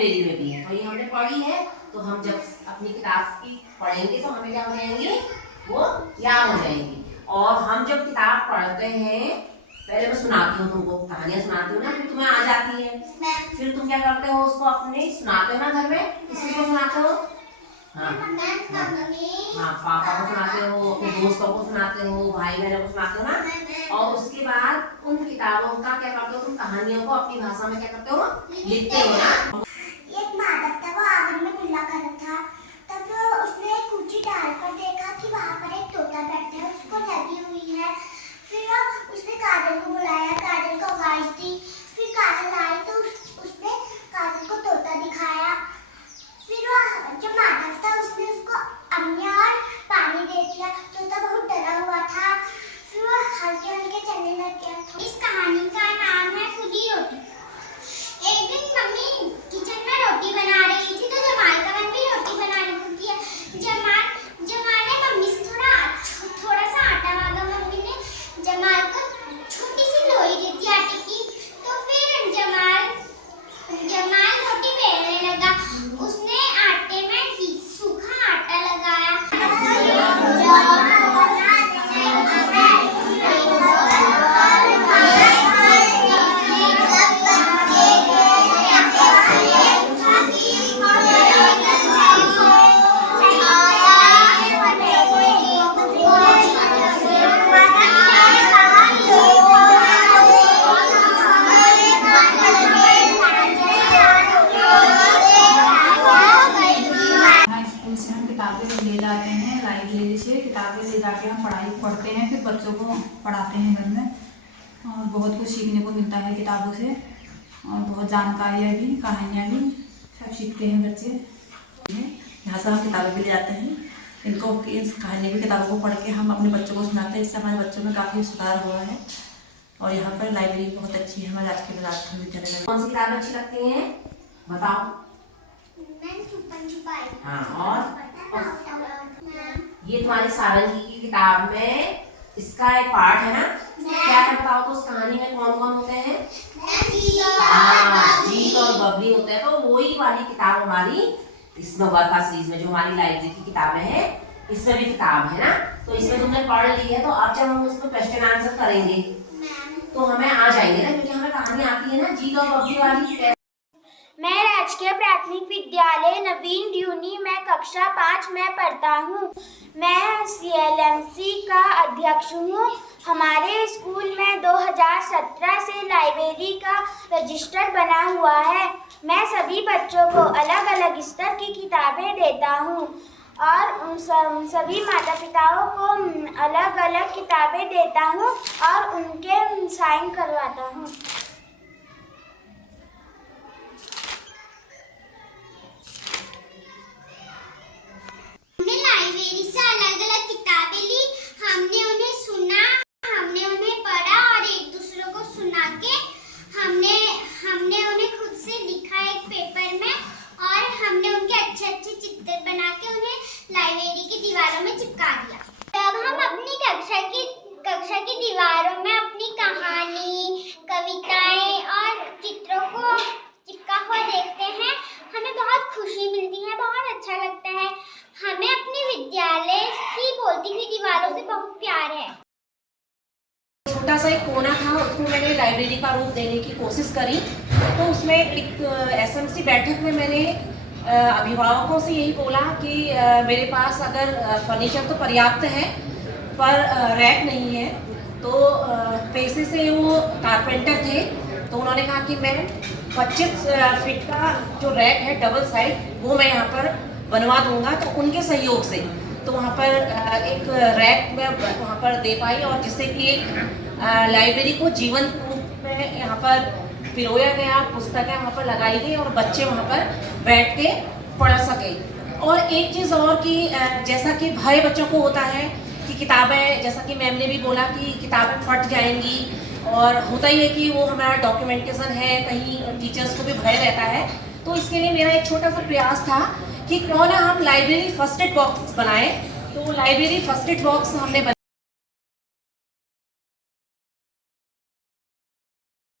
Library में भी है। तो ये हमने पढ़ी है, तो हम जब अपनी किताब की पढ़ेंगे तो हमें क्या हो जाएंगे, वो याद हो जाएंगी। और हम जब किताब पढ़ते हैं, पहले मैं सुनाती हूँ तुमको, कहानियां सुनाती हूँ ना, फिर तुम्हें आ जाती है, फिर तुम क्या करते हो, उसको अपने सुनाते हो ना घर में। किसी को सुनाते हो? हाँ हाँ, पापा को सुनाते हो, अपने दोस्तों को सुनाते हो, भाई बहनों को सुनाते हो ना। और उसके बाद उन किताबों का क्या करते हो, तुम कहानियों को अपनी भाषा में क्या करते हो, लिखते हो ना। एक माधव था, वो आंगन में खुला खड़ा था। तब उसने एक ऊंची डाल पर देखा कि वहाँ पर एक तोता बैठा है, उसको लगी हुई है। फिर उसने काजल को बुलाया, काजल को आवाज दी। फिर काजल आई तो उसने काजल को तोता दिखाया। फिर जो माधव था उसने उसको अम्मी और पानी दे दिया। तोता बहुत डरा हुआ था। फिर वो हल्के हल्के चलने लग गया। इस कहानी का नाम है खुदी रोटी। एक दिन मम्मी किचन में रोटी बना रही थी, तो जमाल का मन भी रोटी बनाने को किया। जमाल ने मम्मी से थोड़ा सा आटा मांगा। मम्मी ने जमाल को छोटी सी लोई दी थी आटे की। तो फिर जमाल रोटी बेलने लगा। उसने आटे में सूखा आटा लगाया। ले जाते हैं लाइब्रेरी से, किताबें ले जाके हम पढ़ाई पढ़ते हैं, फिर बच्चों को पढ़ाते हैं घर में। और बहुत कुछ सीखने को मिलता है किताबों से, और बहुत जानकारियाँ भी, कहानियाँ भी सब सीखते हैं बच्चे। यहाँ से हम किताबें भी ले जाते हैं, इनको इस कहानी की किताबों को पढ़ के हम अपने बच्चों को सुनाते हैं। इससे हमारे बच्चों में काफ़ी सुधार हुआ है। और यहाँ पर लाइब्रेरी बहुत अच्छी है हमारे राजकीय विद्यालय में। कौन सी किताबें अच्छी लगती हैं, बताओ? हाँ, और ये तुम्हारी सारंगी की किताब में इसका एक पार्ट है ना, क्या है बताओ तो? उस कहानी में कौन कौन होते हैं? हाँ, जीत और बबली होते हैं। तो वही वाली किताब हमारी इसमें वर्षा सीरीज में, जो हमारी लाइब्रेरी की किताबें हैं, इसमें भी किताब है ना। तो इसमें तुमने पढ़ ली है, तो अब जब हम उसमें क्वेश्चन आंसर करेंगे तो हमें आ जाएंगे ना, क्योंकि हमें कहानी आती है ना, जीत और बबली वाली। मैं राजकीय प्राथमिक विद्यालय नवीन ड्यूनी में कक्षा 5 में पढ़ता हूँ। मैं CLMC का अध्यक्ष हूँ। हमारे स्कूल में 2017 से लाइब्रेरी का रजिस्टर बना हुआ है। मैं सभी बच्चों को अलग अलग स्तर की किताबें देता हूँ और उन सभी माता पिताओं को अलग अलग किताबें देता हूँ और उनके साइन करवाता हूँ। लाइब्रेरी से अलग अलग किताबें ली, हमने उन्हें सुना, हमने उन्हें पढ़ा और एक दूसरे को सुना के हमने उन्हें खुद से लिखा एक पेपर में, और हमने उनके अच्छे अच्छे चित्र बना के उन्हें लाइब्रेरी की दीवारों में चिपका दिया। तब हम अपनी कक्षा की दीवारों में अपनी कहानी, कविताएं और चित्रों को चिपका हुआ देखते हैं। हमें बहुत खुशी मिलती है, बहुत अच्छा लगता है। हमें अपने विद्यालय की बोलती हुई दीवारों से बहुत प्यार है। छोटा सा एक कोना था, उसको मैंने लाइब्रेरी का रूप देने की कोशिश करी। तो उसमें एक SMC बैठक में मैंने अभिभावकों से यही बोला कि मेरे पास अगर फर्नीचर तो पर्याप्त है पर रैक नहीं है। तो पैसे से वो कारपेंटर थे, तो उन्होंने कहा कि मैं 25 फीट का जो रैक है डबल साइड, वो मैं यहाँ पर बनवा दूंगा। तो उनके सहयोग से तो वहाँ पर एक रैक में वहाँ पर दे पाई, और जिससे कि एक लाइब्रेरी को जीवंत रूप में यहाँ पर पिरोया गया, पुस्तकें यहाँ पर लगाई गई और बच्चे वहाँ पर बैठ के पढ़ सके। और एक चीज़ और कि जैसा कि भय बच्चों को होता है कि किताबें, जैसा कि मैम ने भी बोला कि किताबें फट जाएंगी, और होता ही है कि वो हमारा डॉक्यूमेंटेशन है, कहीं टीचर्स को भी भय रहता है। तो इसके लिए मेरा एक छोटा सा प्रयास था कि क्यों ना हम लाइब्रेरी फर्स्ट एड बॉक्स बनाएं। तो लाइब्रेरी फर्स्ट एड बॉक्स हमने